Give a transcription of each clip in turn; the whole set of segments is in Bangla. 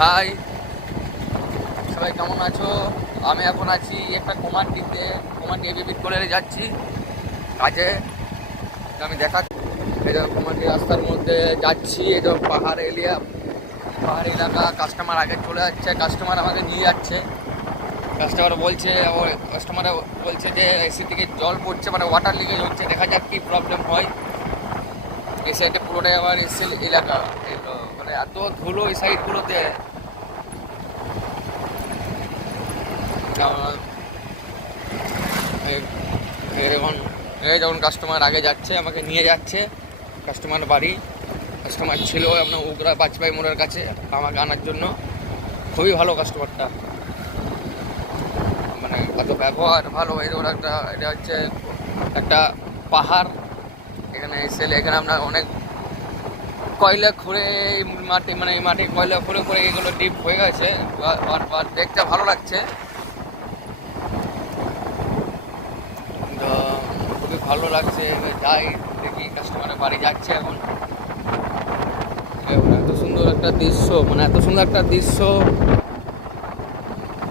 হাই, সবাই কেমন আছো? আমি এখন আছি একটা কোমান্ডিতে। কোমান্ডি এবিবি কলেজে যাচ্ছি কাজে। আমি দেখা এটা কোমান্ডি রাস্তার মধ্যে যাচ্ছি। এটা পাহাড় এরিয়া, পাহাড় এলাকা। কাস্টমার আগে চলে যাচ্ছে, কাস্টমার আমাকে নিয়ে যাচ্ছে। কাস্টমার বলছে যে এসি থেকে জল পড়ছে, মানে ওয়াটার লিকেজ হচ্ছে। দেখা যাক কি প্রবলেম হয়। এই সাইডে পুরোটাই আবার এসি এলাকা, মানে এত ধুলো এই সাইডগুলোতে। এখন যখন কাস্টমার আগে যাচ্ছে আমাকে নিয়ে যাচ্ছে কাস্টমার বাড়ি। কাস্টমার ছিল আপনার উগরা বাজপাই মোড়ের কাছে আমাকে আনার জন্য। খুবই ভালো কাস্টমারটা, মানে এত ব্যবহার ভালো। এটা হচ্ছে একটা পাহাড়। এখানে এখানে আপনার অনেক কয়লা খুঁড়ে মাটি, মানে এই মাটি কয়লা খুঁড়ে খুঁড়ে এগুলো ডিপ হয়ে গেছে। দেখতে ভালো লাগছে, খুবই ভালো লাগছে। যাই দেখি কাস্টমারের বাড়ি যাচ্ছে এখন। এত সুন্দর একটা দৃশ্য, মানে এত সুন্দর একটা দৃশ্য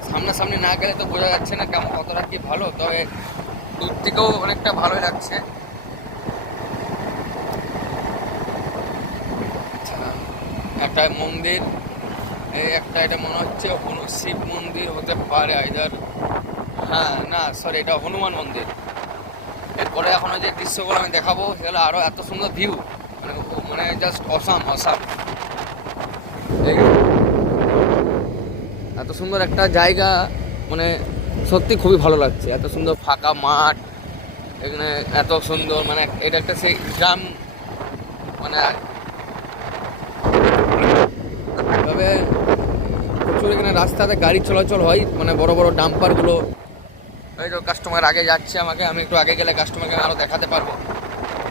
সামনাসামনি না গেলে তো বোঝা যাচ্ছে না কেমন, কতটা কি ভালো। তবে দূর থেকেও অনেকটা ভালোই লাগছে। একটা মন্দির, এটা মনে হচ্ছে শিব মন্দির হতে পারে আইদার। হ্যাঁ, না সরি, এটা হনুমান মন্দির। এরপরে এখন যে দৃশ্যগুলো আমি দেখাবো সেগুলো আরো এত সুন্দর ভিউ, মানে জাস্ট অসাম। এত সুন্দর একটা জায়গা, মানে সত্যি খুবই ভালো লাগছে। এত সুন্দর ফাঁকা মাঠ, এখানে এত সুন্দর, মানে এটা একটা সেই গ্রাম, মানে তবে প্রচুর এখানে রাস্তাতে গাড়ি চলাচল হয়, মানে বড় বড় ডাম্পারগুলো। এই তো কাস্টমার আগে যাচ্ছে আমাকে, আমি একটু আগে গেলে কাস্টমারকে আরও দেখাতে পারবো।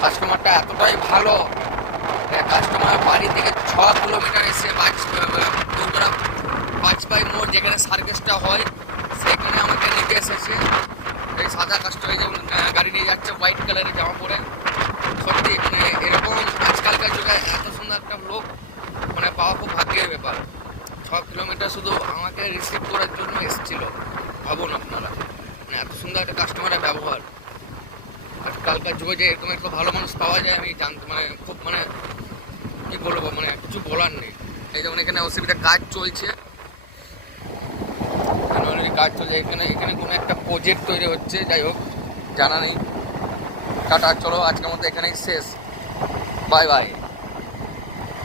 কাস্টমারটা এতটাই ভালো, কাস্টমার বাড়ি থেকে 6 কিলোমিটার এসে বাজপাই মোড় যেখানে সার্কেসটা হয় সেখানে আমাকে নিতে এসেছে। এই সাদা কাস্টমার যেমন গাড়ি নিয়ে যাচ্ছে হোয়াইট কালারের জামা পরে। সত্যি মানে এরকম আজকালকার যুগে এত সুন্দর একটা লোক মানে পাওয়া খুব ভাগ্যের ব্যাপার। 6 কিলোমিটার শুধু আমাকে রিসিভ করার জন্য এসেছিল। ভাবুন আপনারা, মানে এত সুন্দর একটা কাস্টমারের ব্যবহার। আজকালকার যুগে যে এরকম একটা ভালো মানুষ পাওয়া যায় আমি জানতে, মানে খুব, মানে কি বলবো, মানে কিছু বলার নেই। এই যেমন এখানে অসুবিধা কাজ চলছে, এখানে কোনো একটা প্রজেক্ট তৈরি হচ্ছে। যাই হোক, জানা নেই। টাটা, চলো আজকের মধ্যে এখানেই শেষ। Bye bye.